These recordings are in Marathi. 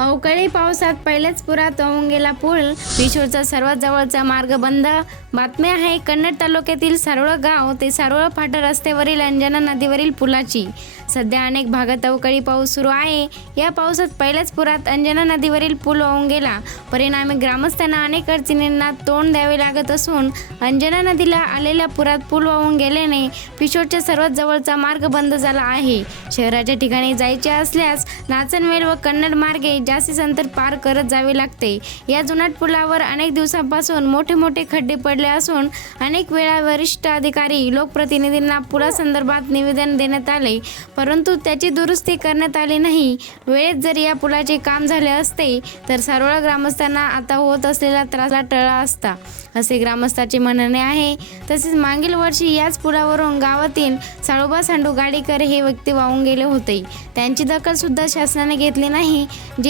अवकाळी पावसात पहिल्याच पुरात वाहून गेला पूल. पिशोरचा सर्वात जवळचा मार्ग बंद. बातमी आहे कन्नड तालुक्यातील सारोळ गाव ते सारोळ फाटा रस्त्यावरील अंजना नदीवरील पुलाची. सध्या अनेक भागात अवकाळी पाऊस सुरू आहे. या पावसात पहिल्याच पुरात अंजना नदीवरील पूल वाहून गेला. परिणामी ग्रामस्थांना अनेक अडचणींना तोंड द्यावे लागत असून अंजना नदीला आलेल्या पुरात पूल वाहून गेल्याने पिशोरच्या सर्वात जवळचा मार्ग बंद झाला आहे. शहराच्या ठिकाणी जायचे असल्यास नाचनवेल व कन्नड मार्गे जास्तीच अंतर पार करत जावे लागते. या जुनाट पुलावर अनेक दिवसांपासून मोठे मोठे खड्डे पडले असून अनेक वेळा वरिष्ठ अधिकारी लोकप्रतिनिधींना पुलासंदर्भात निवेदन देण्यात आले. परंतु त्याची दुरुस्ती करण्यात आली नाही. वेळेत जर या पुलाचे काम झाले असते तर सर्व ग्रामस्थांना आता होत असलेला त्रासला टळा असता असे ग्रामस्थाचे म्हणणे आहे. तसेच मागील वर्षी याच पुलावरून गावातील साळोबा सांडू गाडीकर हे व्यक्ती वाहून गेले होते. त्यांची दखल सुद्धा शासनाने घेतली नाही.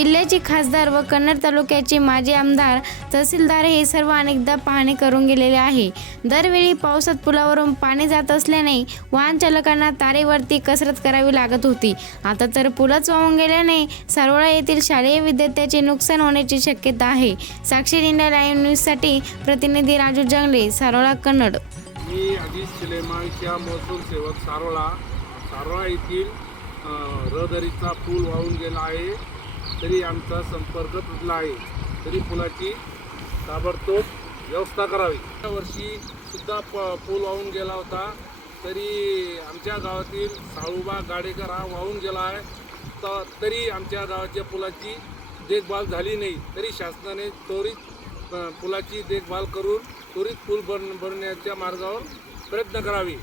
जिल्ह्याचे खासदार व कन्नड तालुक्याचे माजी आमदार तहसीलदार हे सर्व अनेकदा पाहणी करून गेलेले आहे. दरवेळी पावसात पुलावरून पाणी जात असल्याने वाहन चालकांना तारेवरती कसरत करावी लागत होती. आता तर पुलच वाहून गेल्याने सारोळा येथील शालेय विद्यार्थ्याचे नुकसान होण्याची शक्यता आहे. साक्षी इंडिया लाईव्ह न्यूजसाठी प्रतिनिधी राजू जंगले सारोळा कन्नड. मी अजित सिलेमानच्या महसूल सेवक सारोळा. सारोळा येथील रहदारीचा पूल वाहून गेला आहे. तरी आमचा संपर्क तुटला आहे. तरी पुलाची ताबडतोब व्यवस्था करावी. या वर्षी सुद्धा प पूल वाहून गेला होता. तरी आमच्या गावातील साळूबा गाडेकर हा वाहून गेला आहे. तर तरी आमच्या गावाच्या पुलाची देखभाल झाली नाही. तरी शासनाने त्वरित पुलाची देखभाल करून त्वरित पूल बन बनण्याच्या मार्गावर प्रयत्न करावे.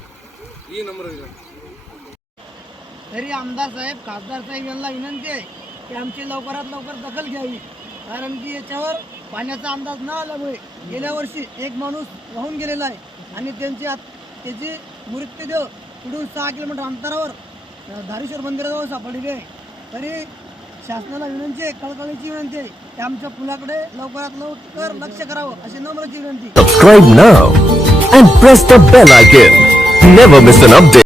ही नम्र विनंती. तरी आमदार साहेब खासदार साहेब यांना विनंती आहे. की आमची लवकरात लवकर दखल घ्यावी कारण की याच्यावर पाण्याचा अंदाज न आल्यामुळे गेल्या वर्षी एक माणूस वाहून गेलेला आहे आणि त्यांची आत- त्याची मृत्यूदेह पुढून सहा किलोमीटर अंतरावर धारेश्वर मंदिराजवळ सापडलेली आहे तरी शासनाला विनंती आहे कळकळीची विनंती आहे की आमच्या पुलाकडे लवकरात लवकर लक्ष करावं अशी नम्रची विनंती Subscribe now and press the bell icon. Never miss an update.